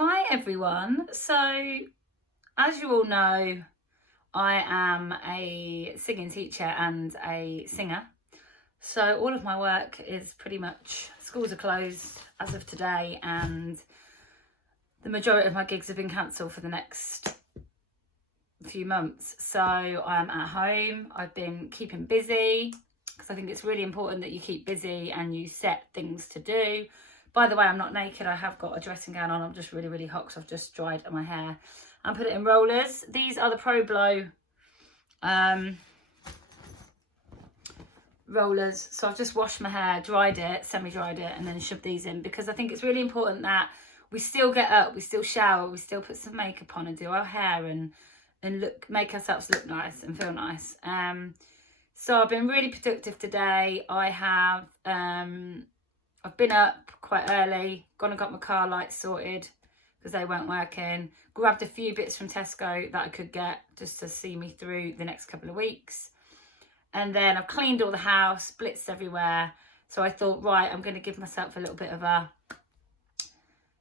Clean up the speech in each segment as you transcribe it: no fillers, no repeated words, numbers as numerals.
Hi everyone. So as you all know, I am a singing teacher and a singer. So all of my work is pretty much, schools are closed as of today, and the majority of my gigs have been cancelled for the next few months. So I'm at home. I've been keeping busy because I think it's really important that you keep busy and you set things to do. By the way, I'm not naked. I have got a dressing gown on. I'm just really hot because I've just dried my hair and put it in rollers. These are the Pro Blow rollers. So I've just washed my hair, dried it, semi-dried it, and then shoved these in because I think it's really important that we still get up, we still shower, we still put some makeup on and do our hair and make ourselves look nice and feel nice. So I've been really productive today. I've been up quite early, gone and got my car lights sorted because they weren't working, grabbed a few bits from Tesco that I could get just to see me through the next couple of weeks. And then I've cleaned all the house, blitzed everywhere. So I thought, right, I'm going to give myself a little bit of a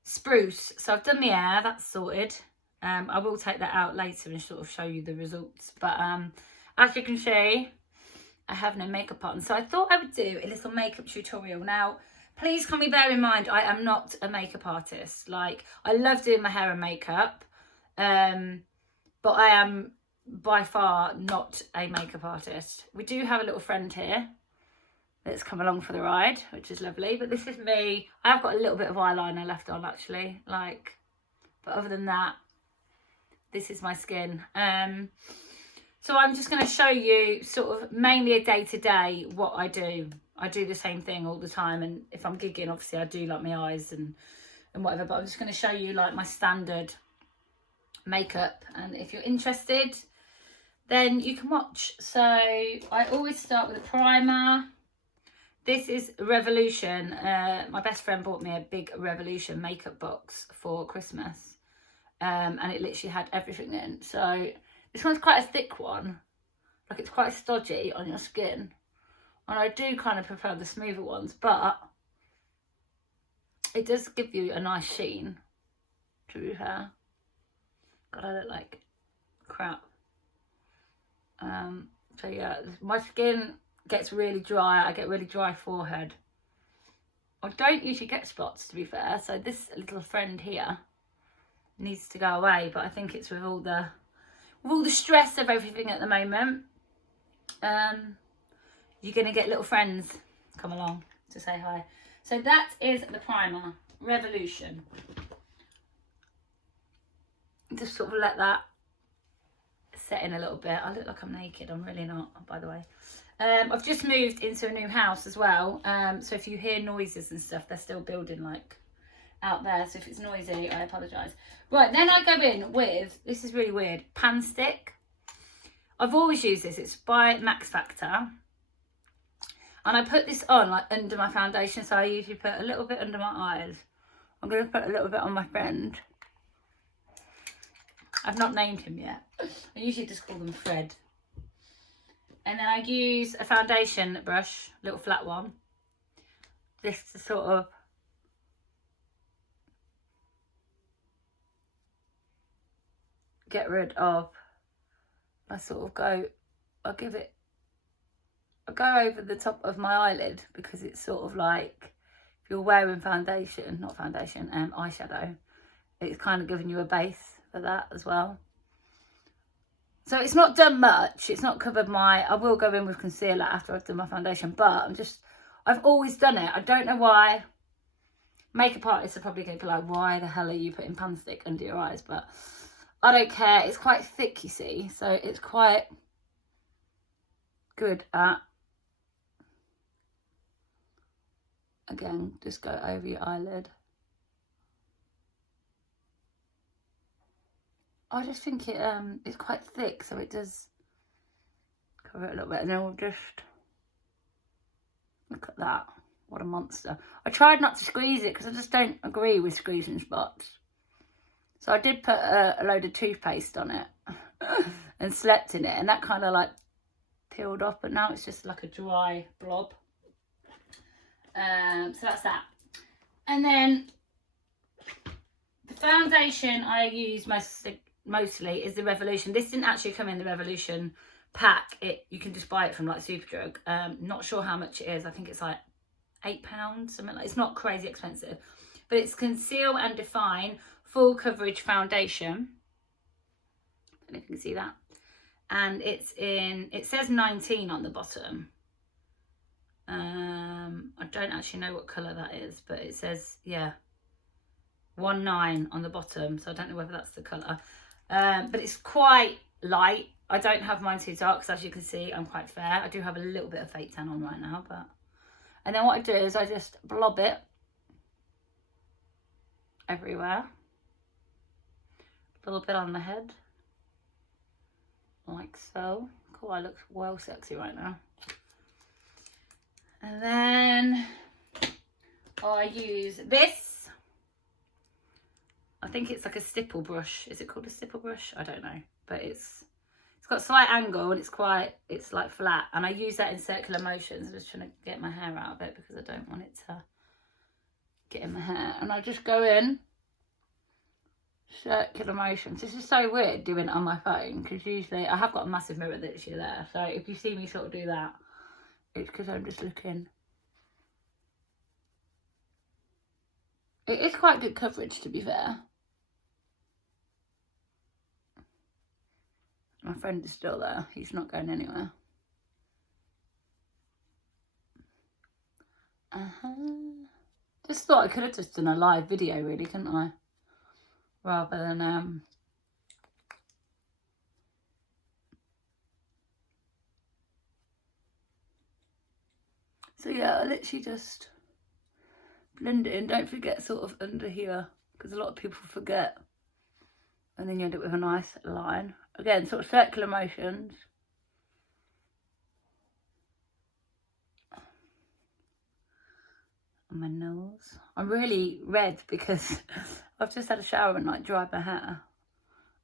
spruce. So I've done my hair, that's sorted. I will take that out later and sort of show you the results. But as you can see, I have no makeup on. So I thought I would do a little makeup tutorial. Now, please can we bear in mind, I am not a makeup artist. Like, I love doing my hair and makeup. But I am by far not a makeup artist. We do have a little friend here that's come along for the ride, which is lovely. But this is me. I have got a little bit of eyeliner left on actually. But other than that, this is my skin. So I'm just going to show you sort of mainly a day-to-day what I do. I do the same thing all the time, and if I'm gigging, obviously I do like my eyes and whatever, but I'm just going to show you like my standard makeup, and if you're interested then you can watch. So I always start with a primer. This is Revolution. My best friend bought me a big Revolution makeup box for Christmas, and it literally had everything in. So this one's quite a thick one, like it's quite stodgy on your skin, and I do kind of prefer the smoother ones, but it does give you a nice sheen, to be fair. God, I look like crap. So yeah, my skin gets really dry. I get really dry forehead. I don't usually get spots, to be fair, so this little friend here needs to go away, but I think it's with all the stress of everything at the moment. You're gonna get little friends come along to say hi. So that is the primer, Revolution. Just sort of let that set in a little bit. I look like I'm naked. I'm really not, by the way. I've just moved into a new house as well. So if you hear noises and stuff, they're still building like out there. So if it's noisy, I apologise. Right, then I go in with, this is really weird, Pan Stick. I've always used this. It's by Max Factor. And I put this on like under my foundation. So I usually put a little bit under my eyes. I'm going to put a little bit on my friend. I've not named him yet. I usually just call them Fred. And then I use a foundation brush, little flat one. Just to sort of get rid of, I go over the top of my eyelid because it's sort of like, if you're wearing foundation, not foundation, eyeshadow, it's kind of giving you a base for that as well. So it's not done much. It's not covered I will go in with concealer after I've done my foundation, but I've always done it. I don't know why. Makeup artists are probably going to be like, why the hell are you putting Pan Stick under your eyes? But I don't care. It's quite thick, you see. So it's quite good at, again, just go over your eyelid. I just think it's quite thick, so it does cover it a little bit. And then we'll just, look at that. What a monster. I tried not to squeeze it because I just don't agree with squeezing spots. So I did put a load of toothpaste on it and slept in it, and that kind of like peeled off, but now it's just like a dry blob. So that's that. And then the foundation I use mostly is the Revolution. This didn't actually come in the Revolution pack. You can just buy it from like Superdrug. Not sure how much it is. I think it's like £8, something like. It's not crazy expensive, but it's Conceal and Define Full Coverage Foundation. I don't know if you can see that. And it's in, it says 19 on the bottom. I don't actually know what colour that is, but it says, yeah, 19 on the bottom. So I don't know whether that's the colour. But it's quite light. I don't have mine too dark because, as you can see, I'm quite fair. I do have a little bit of fake tan on right now, but... And then what I do is I just blob it everywhere. A little bit on the head. Like so. Cool, I look well sexy right now. And then I use this. I think it's like a stipple brush. Is it called a stipple brush? I don't know. But it's got a slight angle and it's like flat. And I use that in circular motions. I'm just trying to get my hair out of it because I don't want it to get in my hair. And I just go in circular motions. This is so weird doing it on my phone because usually I have got a massive mirror that's there. So if you see me sort of do that, it's because I'm just looking. It is quite good coverage, to be fair. My friend is still there. He's not going anywhere. Just thought I could have just done a live video, really, couldn't I? Rather than So yeah, I literally just blend it in. Don't forget sort of under here, because a lot of people forget. And then you end up with a nice line. Again, sort of circular motions. On my nose. I'm really red because I've just had a shower and like dried my hair.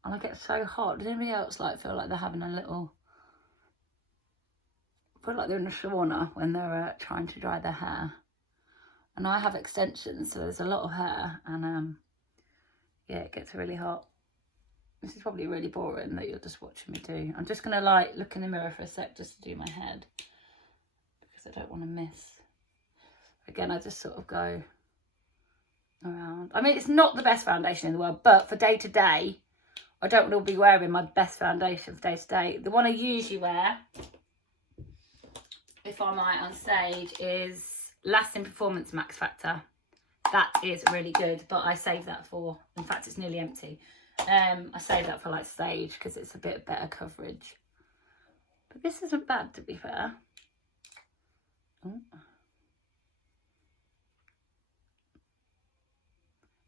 And I get so hot. Does anybody else like feel like they're having a little... feel like they're in a sauna when they're trying to dry their hair. And I have extensions, so there's a lot of hair. And yeah, it gets really hot. This is probably really boring that you're just watching me do. I'm just going to like look in the mirror for a sec just to do my head. Because I don't want to miss. Again, I just sort of go around. I mean, it's not the best foundation in the world, but for day to day, I don't want to be wearing my best foundation for day to day. The one I usually wear, if I'm like on stage, is Lasting Performance Max Factor. That is really good, but I save that for, in fact, it's nearly empty. I save that for like stage because it's a bit better coverage. But this isn't bad, to be fair. Oh.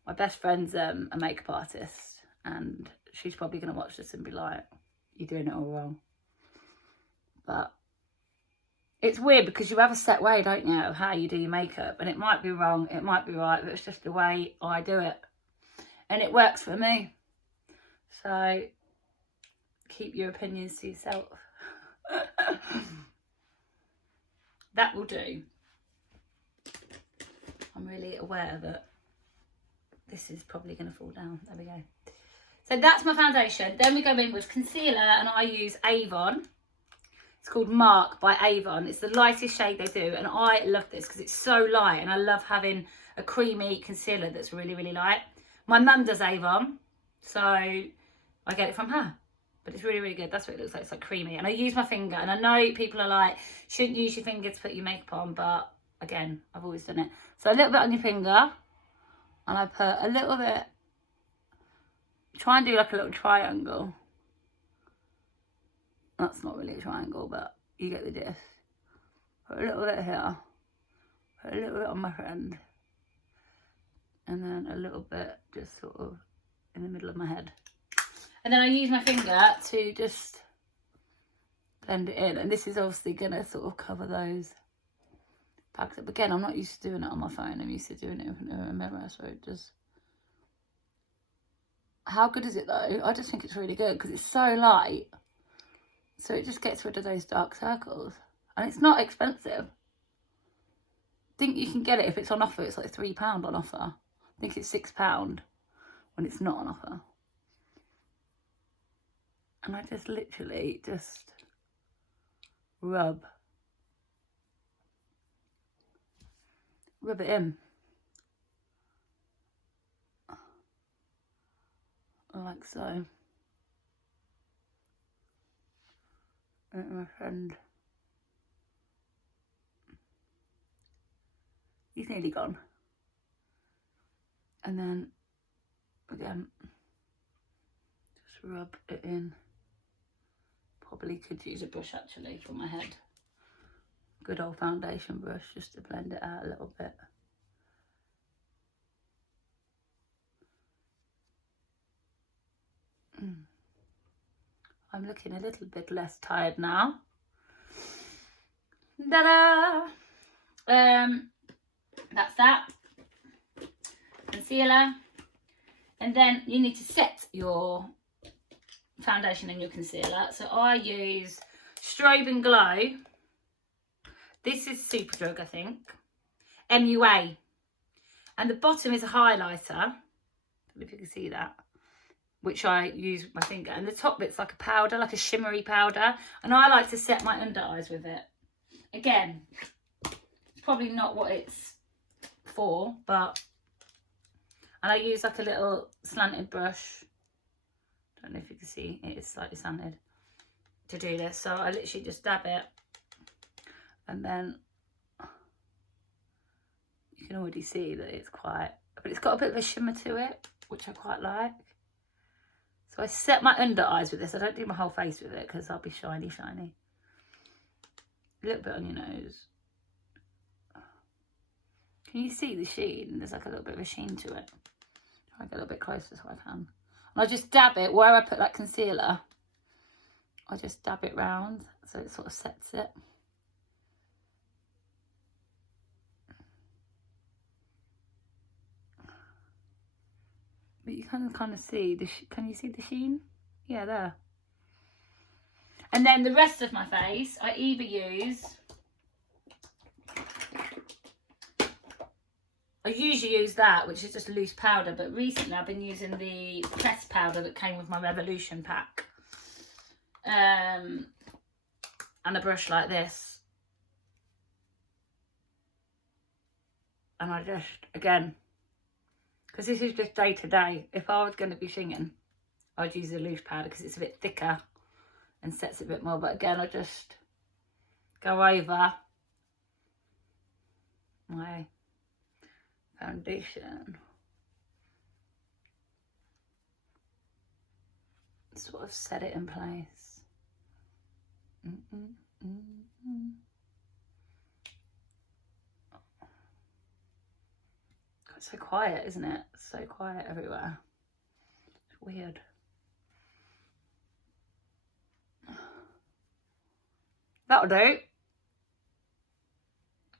My best friend's a makeup artist, and she's probably going to watch this and be like, you're doing it all wrong. But it's weird because you have a set way, don't you, of how you do your makeup. And it might be wrong, it might be right, but it's just the way I do it. And it works for me. So keep your opinions to yourself. That will do. I'm really aware that this is probably going to fall down. There we go. So that's my foundation. Then we go in with concealer, and I use Avon. It's called Mark by Avon. It's the lightest shade they do, and I love this because it's so light, and I love having a creamy concealer that's really, really light. My mum does Avon, so I get it from her. But it's really, really good. That's what it looks like. It's like creamy. And I use my finger, and I know people are like, shouldn't use your finger to put your makeup on, but again, I've always done it. So a little bit on your finger, and I put a little bit, try and do like a little triangle. That's not really a triangle, but you get the gist. Put a little bit here. Put a little bit on my friend. And then a little bit just sort of in the middle of my head. And then I use my finger to just blend it in. And this is obviously going to sort of cover those bags up. Again, I'm not used to doing it on my phone. I'm used to doing it in front of a mirror. So it just... How good is it though? I just think it's really good because it's so light. So it just gets rid of those dark circles. And it's not expensive. I think you can get it if it's on offer. It's like £3 on offer. I think it's £6. when it's not on offer. And I just literally just rub it in. Like so. And my friend, he's nearly gone. And then again, just rub it in. Probably could use a brush actually for my head. Good old foundation brush just to blend it out a little bit. I'm looking a little bit less tired now. Ta-da! That's that. Concealer. And then you need to set your foundation and your concealer. So I use Strobe and Glow. This is Superdrug, I think. MUA. And the bottom is a highlighter. I don't know if you can see that. Which I use with my finger. And the top bit's like a powder, like a shimmery powder. And I like to set my under eyes with it. Again, it's probably not what it's for, but... And I use like a little slanted brush. Don't know if you can see, it is slightly slanted to do this. So I literally just dab it. And then you can already see that it's quite... But it's got a bit of a shimmer to it, which I quite like. So I set my under eyes with this. I don't do my whole face with it because I'll be shiny, shiny. A little bit on your nose. Can you see the sheen? There's like a little bit of a sheen to it. Try and get a little bit closer so I can. And I just dab it where I put that concealer. I just dab it round so it sort of sets it. But you can kind of see the, can you see the sheen? Yeah, there. And then the rest of my face, I either use, I usually use that, which is just a loose powder, but recently I've been using the pressed powder that came with my Revolution pack. And a brush like this. And I just, again, because this is just day to day. If I was going to be singing, I'd use a loose powder because it's a bit thicker and sets it a bit more. But again, I just go over my foundation. Sort of set it in place. It's so quiet, isn't it? So quiet everywhere. It's weird. That'll do.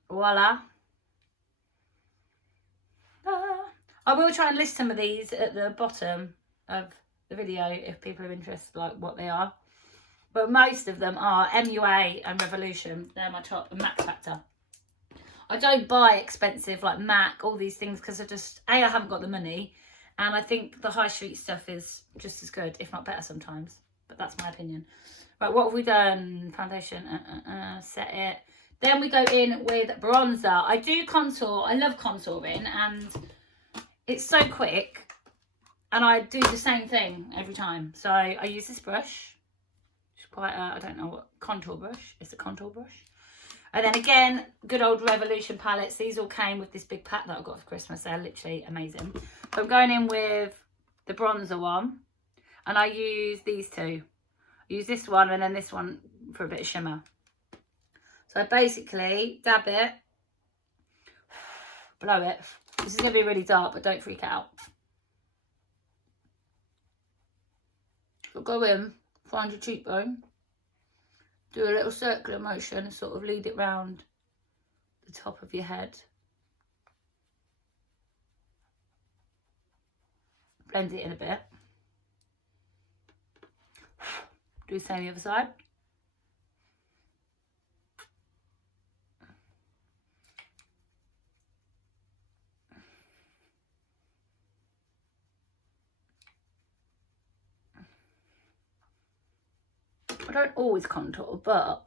Voila. I will try and list some of these at the bottom of the video if people are interested, like what they are. But most of them are MUA and Revolution. They're my top, and Max Factor. I don't buy expensive like MAC, all these things, because I haven't got the money. And I think the high street stuff is just as good, if not better sometimes. But that's my opinion. Right, what have we done? Foundation, set it. Then we go in with bronzer. I do contour. I love contouring, and it's so quick. And I do the same thing every time. So I use this brush. It's quite I don't know what contour brush. It's a contour brush. And then again, good old Revolution palettes. These all came with this big pack that I got for Christmas. They're literally amazing. So I'm going in with the bronzer one. And I use these two. I use this one and then this one for a bit of shimmer. So I basically dab it, blow it. This is going to be really dark, but don't freak out. So go in, find your cheekbone. Do a little circular motion and sort of lead it round the top of your head. Blend it in a bit. Do the same on the other side. don't always contour, but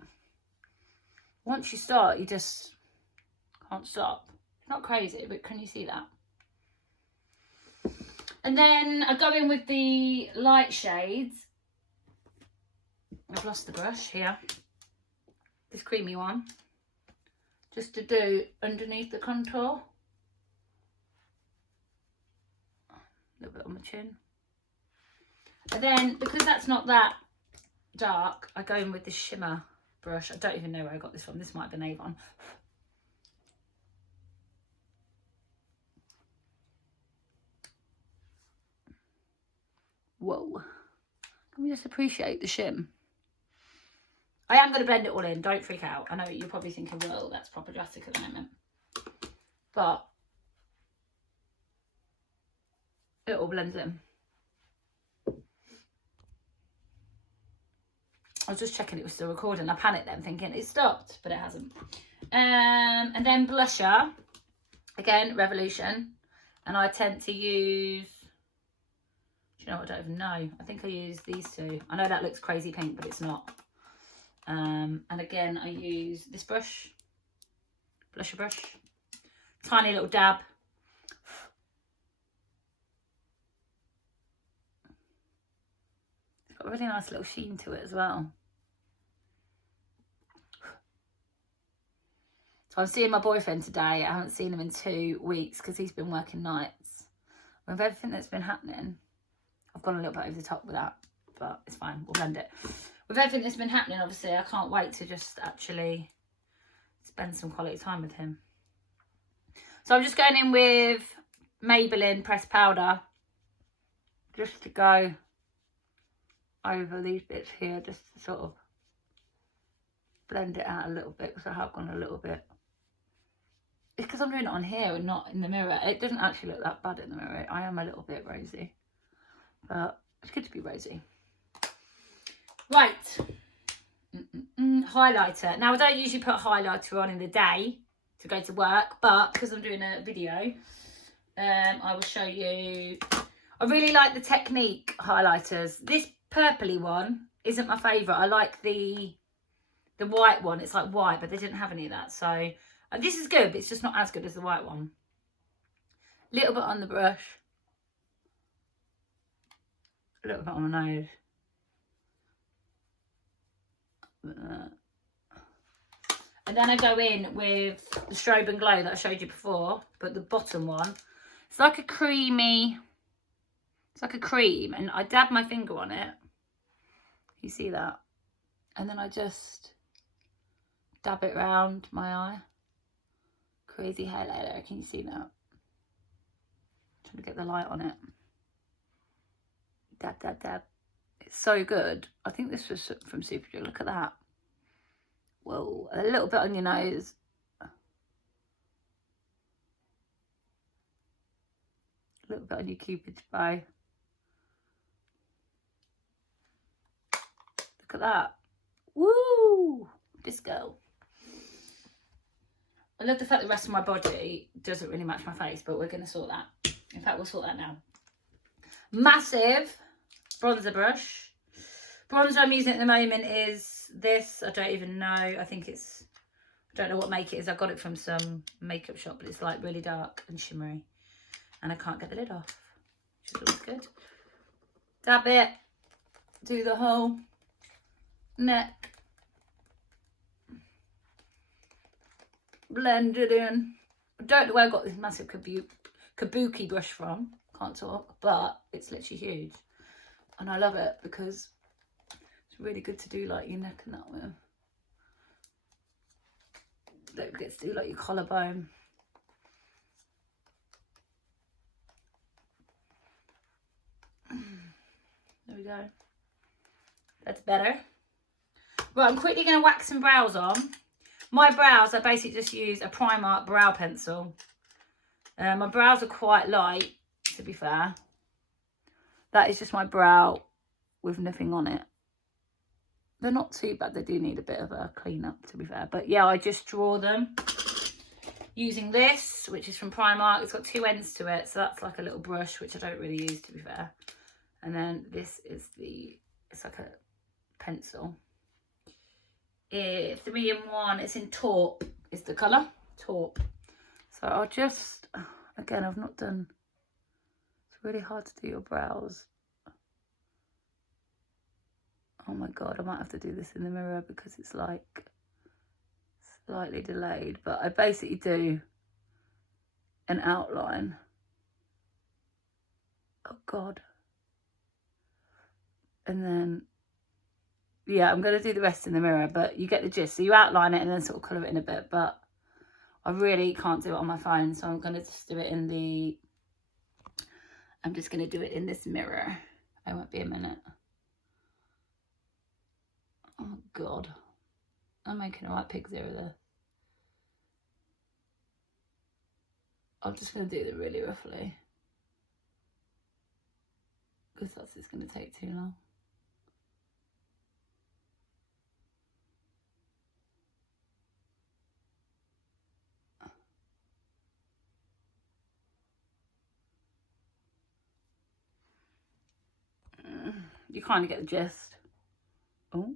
once you start, you just can't stop. It's not crazy, but can you see that? And then I go in with the light shades. I've lost the brush here. This creamy one. Just to do underneath the contour. A little bit on the chin. And then, because that's not that dark, I go in with this shimmer brush. I don't even know where I got this from. This might have been Avon. Whoa. Can we just appreciate the shim? I am going to blend it all in. Don't freak out. I know you're probably thinking, well, that's proper drastic at the moment. But it all blends in. I was just checking it was still recording. I panicked then thinking it stopped, but it hasn't. And then blusher. Again, Revolution. And I tend to use... Do you know what? I don't even know. I think I use these two. I know that looks crazy pink, but it's not. And again, I use this brush. Blusher brush. Tiny little dab. It's got a really nice little sheen to it as well. So I'm seeing my boyfriend today. I haven't seen him in 2 weeks because he's been working nights. With everything that's been happening, I've gone a little bit over the top with that, but it's fine. We'll blend it. With everything that's been happening, obviously, I can't wait to just actually spend some quality time with him. So I'm just going in with Maybelline pressed powder just to go over these bits here, just to sort of blend it out a little bit, because I have gone a little bit. It's because I'm doing it on here and not in the mirror. It doesn't actually look that bad in the mirror. I am a little bit rosy, but it's good to be rosy. Right. Highlighter. Now, I don't usually put highlighter on in the day to go to work, but because I'm doing a video, I will show you. I really like the Technique highlighters. This purpley one isn't my favourite. I like the white one. It's like white, but they didn't have any of that. So this is good, but it's just not as good as the white one. Little bit on the brush. A little bit on my nose. And then I go in with the Strobe and Glow that I showed you before, but the bottom one. It's like a creamy, it's like a cream, and I dab my finger on it. You see that? And then I just dab it round my eye. Crazy highlighter, can you see that? Trying to get the light on it. Dab, dab, dab. It's so good. I think this was from Superdrug. Look at that. Whoa. A little bit on your nose. A little bit on your Cupid's bow. Look at that. Woo! Disco. I love the fact the rest of my body doesn't really match my face, but we're going to sort that. In fact, we'll sort that now. Massive bronzer brush. Bronzer I'm using at the moment is this. I don't even know. I think it's, I don't know what make it is. I got it from some makeup shop, but it's like really dark and shimmery. And I can't get the lid off, which is always good. Dab it. Do the whole neck. Blend it in. I don't know where I got this massive kabuki brush from. Can't talk, but it's literally huge. And I love it because it's really good to do like your neck and that with. Don't forget to do like your collarbone. There we go. That's better. Right, I'm quickly going to wax some brows on. My brows, I basically just use a Primark brow pencil. My brows are quite light, to be fair. That is just my brow with nothing on it. They're not too bad. They do need a bit of a clean up, to be fair. But yeah, I just draw them using this, which is from Primark. It's got 2 ends to it. So that's like a little brush, which I don't really use, to be fair. And then this is it's like a pencil. 3 in 1. It's in taupe is the colour. Taupe. So I'll just, again, I've not done, it's really hard to do your brows. Oh my God, I might have to do this in the mirror because it's like slightly delayed, but I basically do an outline. Oh God. And then, yeah, I'm going to do the rest in the mirror, but you get the gist. So you outline it and then sort of colour it in a bit, but I really can't do it on my phone, so I'm going to just do it in the, I'm just going to do it in this mirror. I won't be a minute. Oh God, I'm making a right pig's ear of this. I'm just going to do it really roughly, because that's just going to take too long. You kind of get the gist. Oh.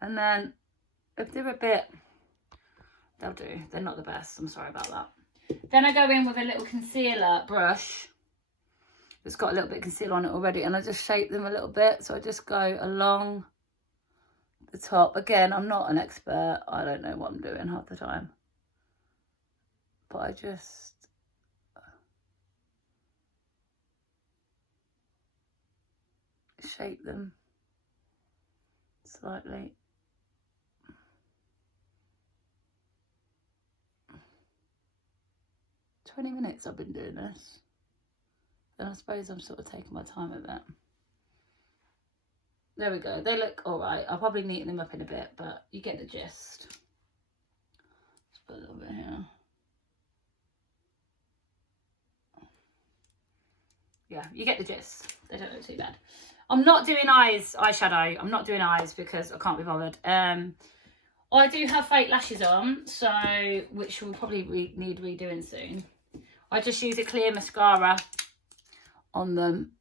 And then if they're a bit, they'll do. They're not the best. I'm sorry about that. Then I go in with a little concealer brush. It's got a little bit of concealer on it already, and I just shape them a little bit. So I just go along the top. Again, I'm not an expert. I don't know what I'm doing half the time. But I just shape them slightly. $20 I've been doing this. Then I suppose I'm sort of taking my time with that. There we go. They look all right. I'll probably neaten them up in a bit, but you get the gist. Let's put a little bit here. Yeah, you get the gist. They don't look too bad. I'm not doing eyeshadow. I'm not doing eyes because I can't be bothered. I do have fake lashes on, so which will probably need redoing soon. I just use a clear mascara on them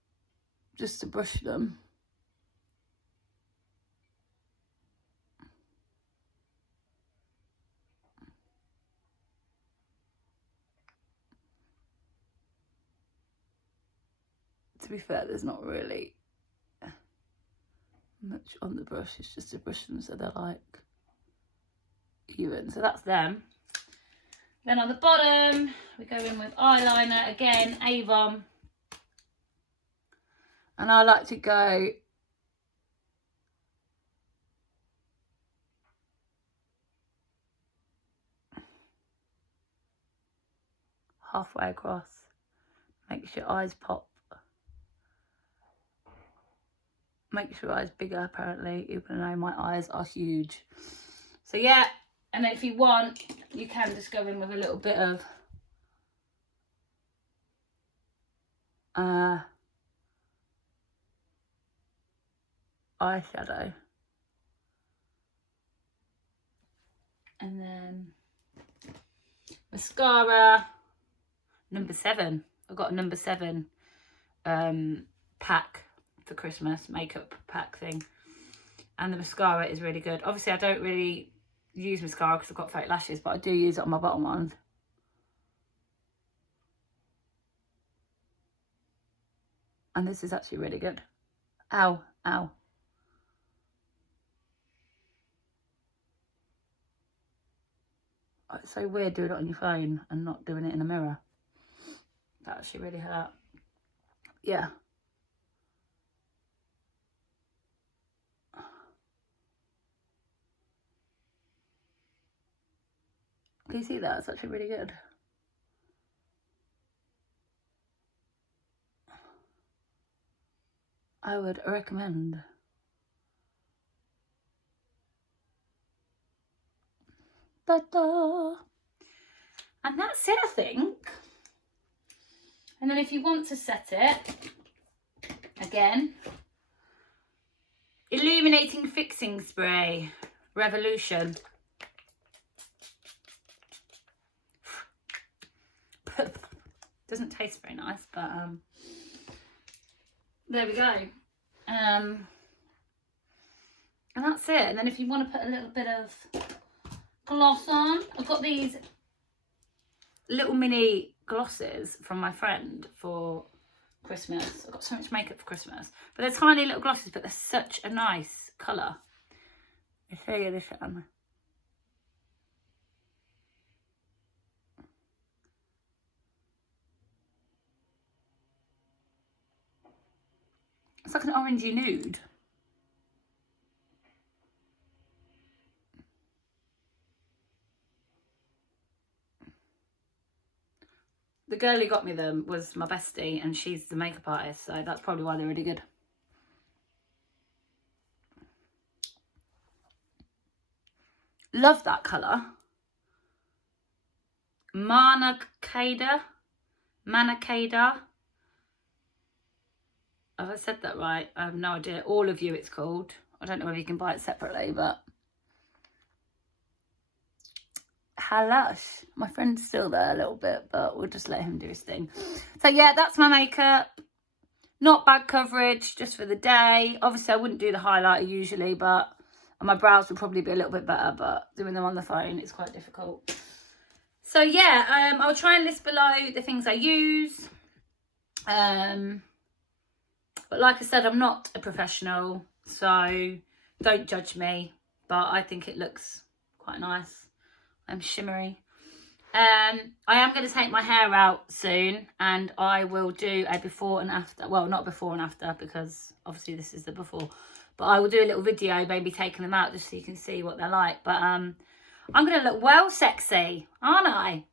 just to brush them. To be fair, there's not really much on the brush. It's just to brush them so they're like even. So that's them. Then on the bottom, we go in with eyeliner again, Avon. And I like to go halfway across. Makes your eyes pop. Makes your eyes bigger, apparently, even though my eyes are huge. So yeah, and then if you want, you can just go in with a little bit of eyeshadow. And then mascara, number 7. I've got a number 7 pack for Christmas, makeup pack thing. And the mascara is really good. Obviously, I don't really use mascara because I've got fake lashes, but I do use it on my bottom ones. And this is actually really good. Ow, ow. It's so weird doing it on your phone and not doing it in a mirror. That actually really hurt. Yeah. Can you see that? It's actually really good. I would recommend. Ta-da! And that's it, I think. And then if you want to set it, again, Illuminating Fixing Spray, Revolution. Doesn't taste very nice, but there we go. And that's it. And then if you want to put a little bit of gloss on, I've got these little mini glosses from my friend for Christmas. I've got so much makeup for Christmas. But they're tiny little glosses, but they're such a nice colour. I'll show you this one. It's like an orangey nude. The girl who got me them was my bestie, and she's the makeup artist, so that's probably why they're really good. Love that colour. Manakada. Have I said that right? I have no idea. All of You it's called. I don't know whether you can buy it separately, but Halush. My friend's still there a little bit, but we'll just let him do his thing. So yeah, that's my makeup. Not bad coverage, just for the day. Obviously, I wouldn't do the highlighter usually, but my brows would probably be a little bit better, but doing them on the phone, it's quite difficult. So yeah, I'll try and list below the things I use. But like I said, I'm not a professional, so don't judge me. But I think it looks quite nice. I'm shimmery. I am going to take my hair out soon, and I will do a before and after. Well, not before and after, because obviously this is the before. But I will do a little video, maybe taking them out, just so you can see what they're like. But I'm going to look well sexy, aren't I?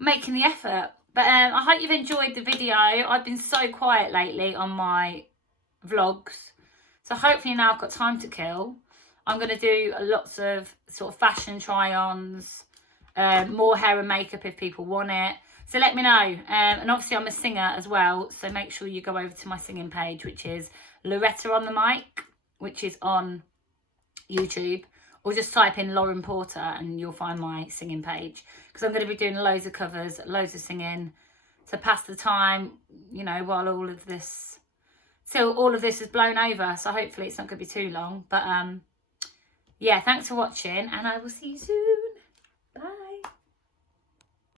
Making the effort. But I hope you've enjoyed the video. I've been so quiet lately on my vlogs. So hopefully now I've got time to kill. I'm going to do lots of sort of fashion try-ons, more hair and makeup if people want it. So let me know. And obviously I'm a singer as well. So make sure you go over to my singing page, which is Loretta on the Mic, which is on YouTube. Or just type in Lauren Porter and you'll find my singing page. Because I'm going to be doing loads of covers, loads of singing to pass the time, you know, while all of this is blown over. So hopefully it's not going to be too long. But yeah, thanks for watching and I will see you soon.